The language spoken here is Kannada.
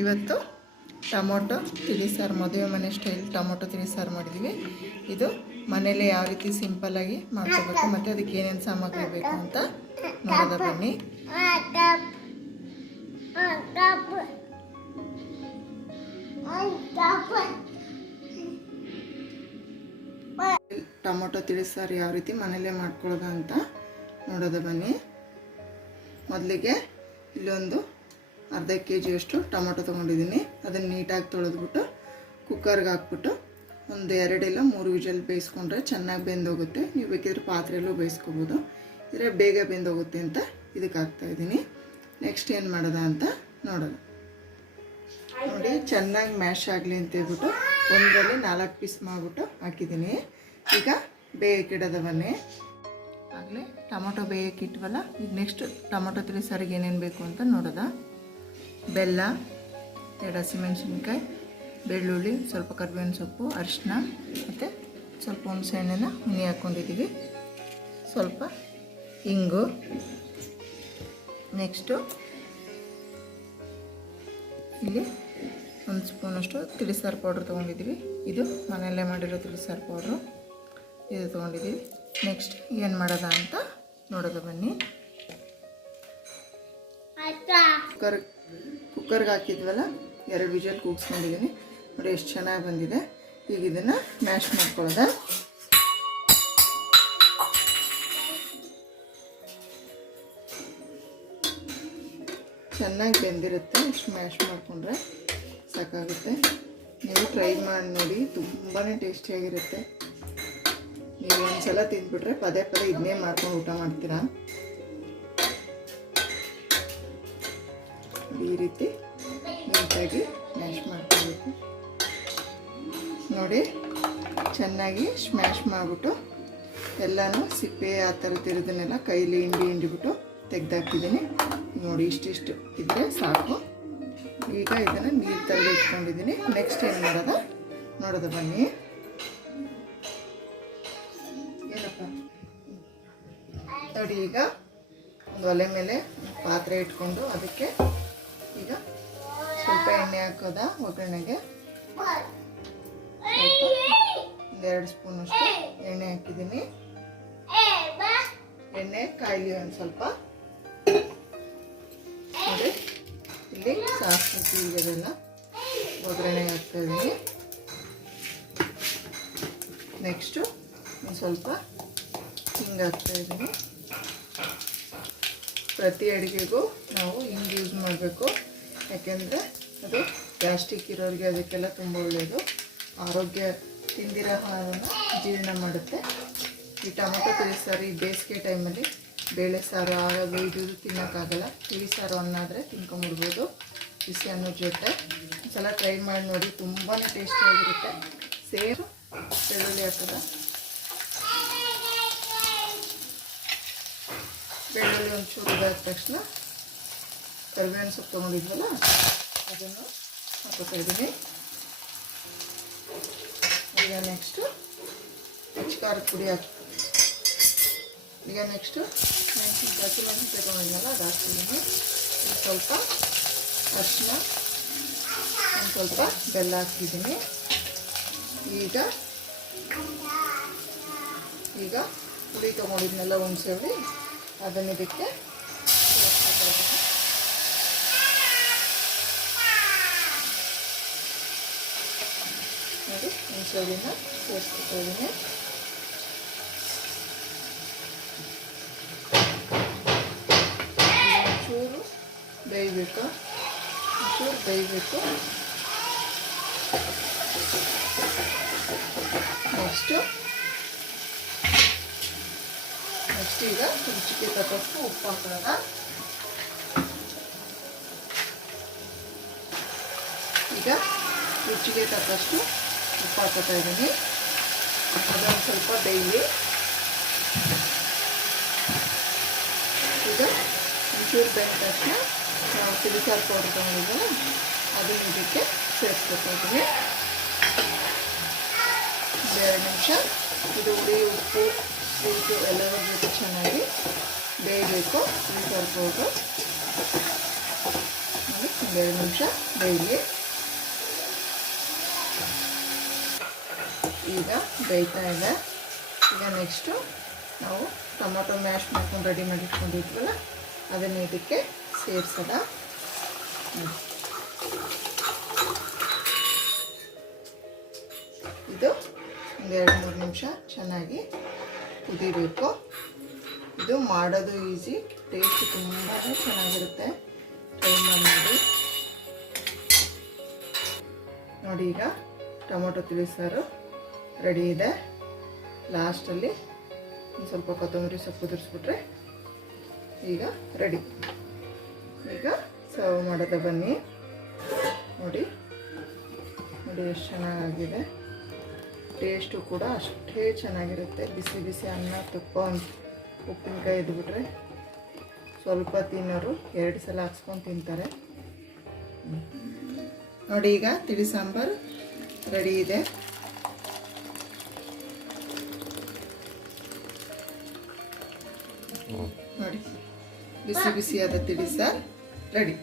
ಇವತ್ತು ಟೊಮೊಟೊ ತಿಳಿಸಾರು ಮದುವೆ ಮನೆ ಸ್ಟೈಲ್ ಟೊಮೊಟೊ ತಿಳಿಸಾರು ಮಾಡಿದ್ವಿ. ಇದು ಮನೇಲಿ ಯಾವ ರೀತಿ ಸಿಂಪಲ್ಲಾಗಿ ಮಾಡ್ಕೋಬೇಕು, ಮತ್ತು ಅದಕ್ಕೆ ಏನೇನು ಸಾಮಗ್ರಿ ಬೇಕು ಅಂತ ನೋಡೋದ ಬನ್ನಿ. ಟೊಮೊಟೊ ತಿಳಿಸಾರು ಯಾವ ರೀತಿ ಮನೇಲೇ ಮಾಡ್ಕೊಳ್ಳೋದು ಅಂತ ನೋಡೋದ ಬನ್ನಿ. ಮೊದಲಿಗೆ ಇಲ್ಲೊಂದು ಅರ್ಧ ಕೆ ಜಿಯಷ್ಟು ಟೊಮೊಟೊ ತೊಗೊಂಡಿದ್ದೀನಿ. ಅದನ್ನು ನೀಟಾಗಿ ತೊಳೆದ್ಬಿಟ್ಟು ಕುಕ್ಕರ್ಗೆ ಹಾಕ್ಬಿಟ್ಟು ಒಂದು ಇಲ್ಲ ಮೂರು ವಿಜಲ್ ಬೇಯಿಸ್ಕೊಂಡ್ರೆ ಚೆನ್ನಾಗಿ ಬೆಂದೋಗುತ್ತೆ. ನೀವು ಬೇಕಿದ್ರೆ ಪಾತ್ರೆಯಲ್ಲೂ ಬೇಯಿಸ್ಕೋಬೋದು. ಇದ್ರೆ ಬೇಗ ಬೆಂದೋಗುತ್ತೆ ಅಂತ ಇದಕ್ಕೆ ಹಾಕ್ತಾಯಿದ್ದೀನಿ ನೆಕ್ಸ್ಟ್ ಏನು ಮಾಡೋದ ಅಂತ ನೋಡೋಣ. ನೋಡಿ, ಚೆನ್ನಾಗಿ ಮ್ಯಾಶ್ ಆಗಲಿ ಅಂತ ಹೇಳ್ಬಿಟ್ಟು ಒಂದರಲ್ಲಿ ನಾಲ್ಕು ಪೀಸ್ ಮಾಡಿಬಿಟ್ಟು ಹಾಕಿದ್ದೀನಿ. ಈಗ ಬೇಯಕ್ಕಿಡೋದ ಬನ್ನಿ ಆಗಲೇ ಟೊಮೊಟೊ ಬೇಯಕ್ಕೆ ಇಟ್ವಲ್ಲ, ಈಗ ನೆಕ್ಸ್ಟ್ ಟೊಮೊಟೊ ತಿಳಿಸಾರಿಗೆ ಏನೇನು ಬೇಕು ಅಂತ ನೋಡೋದ? ಬೆಲ್ಲ ಎರಡು ಹಸಿಮೆಣಸಿನ್ಕಾಯಿ ಬೆಳ್ಳುಳ್ಳಿ ಸ್ವಲ್ಪ ಕರಿಬೇವಿನ ಸೊಪ್ಪು ಅರಿಶಿನ ಮತ್ತು ಸ್ವಲ್ಪ ಹುಣಸೆ ಹಣ್ಣನ್ನ ಹುಣಿ ಹಾಕ್ಕೊಂಡಿದ್ದೀವಿ ಸ್ವಲ್ಪ ಇಂಗು. ನೆಕ್ಸ್ಟು ಇಲ್ಲಿ ಒಂದು ಸ್ಪೂನಷ್ಟು ತಿಳಿಸಾರು ಪೌಡ್ರ್ ತೊಗೊಂಡಿದ್ದೀವಿ ಇದು ಮನೆಯಲ್ಲೇ ಮಾಡಿರೋ ತಿಳಿಸಾರು ಪೌಡ್ರು. ಇದು ತೊಗೊಂಡಿದ್ದೀವಿ ನೆಕ್ಸ್ಟ್ ಏನು ಮಾಡೋದ ಅಂತ ನೋಡೋದು ಬನ್ನಿ. ಕುಕ್ಕರ್ ಕುಕ್ಕರ್ಗೆ ಹಾಕಿದ್ವಲ್ಲ? ಎರಡು ವಿಜಲ್ ಕೂಗಿಸ್ಕೊಂಡಿದ್ದೀನಿ ನೋಡಿ ಎಷ್ಟು ಚೆನ್ನಾಗಿ ಬಂದಿದೆ. ಈಗ ಇದನ್ನು ಮ್ಯಾಶ್ ಮಾಡ್ಕೊಳ್ಳೋದ? ಚೆನ್ನಾಗಿ ಬೆಂದಿರುತ್ತೆ. ಇಷ್ಟು ಮ್ಯಾಶ್ ಮಾಡಿಕೊಂಡ್ರೆ ಸಾಕಾಗುತ್ತೆ. ನೀವು ಟ್ರೈ ಮಾಡಿ ನೋಡಿ. ತುಂಬಾ ಟೇಸ್ಟಿಯಾಗಿರುತ್ತೆ ನೀವು ಒಂದ್ಸಲ ತಿಂದ್ಬಿಟ್ರೆ ಪದೇ ಪದೇ ಇದನ್ನೇ ಮಾಡ್ಕೊಂಡು ಊಟ ಮಾಡ್ತೀರಾ? ಈ ರೀತಿ ನೀಟಾಗಿ ಮ್ಯಾಶ್ ಮಾಡ್ಕೋಬೇಕು. ನೋಡಿ, ಚೆನ್ನಾಗಿ ಸ್ಮ್ಯಾಶ್ ಮಾಡಿಬಿಟ್ಟು ಎಲ್ಲನೂ ಸಿಪ್ಪೆ ಆ ಥರ ಇರೋದನ್ನೆಲ್ಲ ಕೈಲಿ ಹಿಂಡಿ ಹಿಂಡಿಬಿಟ್ಟು ತೆಗ್ದಾಕಿದ್ದೀನಿ ನೋಡಿ, ಇಷ್ಟಿಷ್ಟು ಇದ್ದರೆ ಸಾಕು. ಈಗ ಇದನ್ನು ನೀರು ತಲೆ ಇಟ್ಕೊಂಡಿದ್ದೀನಿ. ನೆಕ್ಸ್ಟ್ ಏನು ಮಾಡೋದ? ನೋಡೋದು ಬನ್ನಿ. ಏನಪ್ಪ? ನೋಡಿ ಈಗ ಒಂದು ಒಲೆ ಮೇಲೆ ಪಾತ್ರೆ ಇಟ್ಕೊಂಡು ಅದಕ್ಕೆ ಸ್ವಲ್ಪ ಎಣ್ಣೆ ಹಾಕೋದ ಒಗ್ಗರಣೆಗೆ? ಒಂದೆರಡು ಸ್ಪೂನಷ್ಟು ಎಣ್ಣೆ ಹಾಕಿದ್ದೀನಿ. ಎಣ್ಣೆ, ಕಾಯಿಲಿ ಒಂದು ಸ್ವಲ್ಪ. ನೋಡಿ, ಇಲ್ಲಿ ಸಾಸಿವೆ ಜೀರಿಗೆದೆಲ್ಲ ಒಗ್ಗರಣೆ ಹಾಕ್ತಾ ಇದ್ದೀನಿ. ನೆಕ್ಸ್ಟು ಒಂದು ಸ್ವಲ್ಪ ಹಿಂಗೆ ಹಾಕ್ತಾ ಇದ್ದೀನಿ. ಪ್ರತಿ ಅಡುಗೆಗೂ ನಾವು ಹಿಂಗೆ ಯೂಸ್ ಮಾಡಬೇಕು. ಯಾಕೆಂದರೆ ಅದು ಗ್ಯಾಸ್ಟ್ರಿಕ್ ಇರೋರಿಗೆ ಅದಕ್ಕೆಲ್ಲ ತುಂಬ ಒಳ್ಳೆಯದು ಆರೋಗ್ಯ ತಿಂದಿರೋ ಆಹಾರನ ಜೀರ್ಣ ಮಾಡುತ್ತೆ. ಈ ಟೊಮೊಟೊ ತಿಳಿ ಸಾರು ಈ ಬೇಸಿಗೆ ಟೈಮಲ್ಲಿ ಬೇಳೆ ಸಾರು ಆಗೋದು ಇದು ತಿನ್ನೋಕ್ಕಾಗಲ್ಲ. ತಿಳಿ ಸಾರು ಅನ್ನಾದರೆ ತಿನ್ಕೊಂಬಿಡ್ಬೋದು ಬಿಸಿ ಅನ್ನೋ ಜೊತೆ ಒಂದ್ಸಲ ಟ್ರೈ ಮಾಡಿ ನೋಡಿ ತುಂಬಾ ಟೇಸ್ಟಿಯಾಗಿರುತ್ತೆ ಸೇಮ್ ಬೆಳ್ಳುಳ್ಳಿ ಹಾಕೋದ ಬೆಳ್ಳುಳ್ಳಿ ಒಂಚೂರು ಇದಾದ ತಕ್ಷಣ ಕರಿಬೇವಿನ ಸೊಪ್ಪು ತೊಗೊಂಡಿದ್ವಲ್ಲ, ಅದನ್ನು ಹಾಕೋತಾ ಇದ್ದೀನಿ. ಈಗ ನೆಕ್ಸ್ಟು ಖಾರದ ಪುಡಿ ಹಾಕಿ ಈಗ ನೆಕ್ಸ್ಟು ಮೆಣಸಿನ ಹಸಿ ಮೆಣಸಿನ್ಕಾಯಿ ತೊಗೊಂಡಿದ್ನಲ್ಲ ಅದು ಹಾಕ್ತಿದ್ದೀನಿ. ಸ್ವಲ್ಪ ಅರಿಶಿನ ಒಂದು ಸ್ವಲ್ಪ ಬೆಲ್ಲ ಹಾಕ್ತಿದ್ದೀನಿ. ಈಗ ಈಗ ಪುಡಿ ತೊಗೊಂಡಿದ್ನೆಲ್ಲ, ಹುಣಸೆ ಅದನ್ನು ಇದಕ್ಕೆ ಸೇರಿಸ್ಕೊತಾ ಇದ್ದೀನಿ. ಹುಳಿನ ಸೇರಿಸ್ಕೊತಾ ಇದ್ದೀನಿ ಚೂರು ಬೇಯಬೇಕು. ಚೂರು ಬೇಯಬೇಕು. ನೆಕ್ಸ್ಟು, ನೆಕ್ಸ್ಟ್ ಈಗ ರುಚಿಗೆ ತಕ್ಕಷ್ಟು ಉಪ್ಪು ಹಾಕೋಣ. ಈಗ ರುಚಿಗೆ ತಕ್ಕಷ್ಟು ಉಪ್ಪು ಹಾಕೋತಾ ಇದ್ದೀನಿ ಅದೊಂದು ಸ್ವಲ್ಪ ಬೇಯಲಿ ಈಗ ಒಂಚೂರು ಬೆಂದ ತಕ್ಷಣ ನಾವು ತಿಳಿಸಾರು ಪೌಡರ್ ತೊಗೊಂಡಿದ್ದೀವಿ ಅದನ್ನ ಇದಕ್ಕೆ ಸೇರಿಸ್ಕೊತಾ ಇದ್ದೀನಿ ಎರಡು ನಿಮಿಷ ಇದು ಹುಳಿ ಉಪ್ಪು ಸ್ವೀಟು ಎಲ್ಲರ ಜೊತೆ ಚೆನ್ನಾಗಿ ಬೇಯಬೇಕು ತಿಳಿಸಾರು ಪೌಡ್ರು ನೋಡಿ ಒಂದೆರಡು ನಿಮಿಷ ಬೇಯಲಿ ಈಗ ಬೇಯ್ತಾ ಇದೆ. ಈಗ ನೆಕ್ಸ್ಟು ನಾವು ಟೊಮೊಟೊ ಮ್ಯಾಶ್ ಮಾಡ್ಕೊಂಡು ರೆಡಿ ಮಾಡಿ ಇಟ್ಕೊಂಡಿದ್ವಲ್ಲ, ಅದನ್ನ ಇದಕ್ಕೆ ಸೇರಿಸೋದ? ಇದು ಎರಡು ಮೂರು ನಿಮಿಷ ಚೆನ್ನಾಗಿ ಕುದಿಬೇಕು. ಇದು ಮಾಡೋದು ಈಸಿ ಟೇಸ್ಟ್ ತುಂಬಾ ಚೆನ್ನಾಗಿರುತ್ತೆ. ಟ್ರೈ ಮಾಡಿ ನೋಡಿ ಈಗ ಟೊಮೊಟೊ ತಿಳಿಸಾರು. ರೆಡಿ ಇದೆ. ಲಾಸ್ಟಲ್ಲಿ ಸ್ವಲ್ಪ ಕೊತ್ತಂಬರಿ ಸೊಪ್ಪು ಉದುರಿಸ್ಬಿಟ್ರೆ ಈಗ ರೆಡಿ. ಈಗ ಸರ್ವ್ ಮಾಡೋದ ಬನ್ನಿ. ನೋಡಿ. ನೋಡಿ ಎಷ್ಟು ಚೆನ್ನಾಗಿದೆ. ಟೇಸ್ಟು ಕೂಡ ಅಷ್ಟೇ ಚೆನ್ನಾಗಿರುತ್ತೆ. ಬಿಸಿ ಬಿಸಿ ಅನ್ನ, ತುಪ್ಪ, ಉಪ್ಪಿನಕಾಯಿ ಇದ್ಬಿಟ್ರೆ ಸ್ವಲ್ಪ ತಿನ್ನೋರು ಎರಡು ಸಲ ಹಾಕ್ಸ್ಕೊಂಡು ತಿಂತಾರೆ. ನೋಡಿ ಈಗ ತಿಳಿ ಸಾಂಬಾರು ರೆಡಿ ಇದೆ. ನೋಡಿ. ಬಿಸಿ ಬಿಸಿಯಾದ ತಿಳಿ ಸಾರು ರೆಡಿ.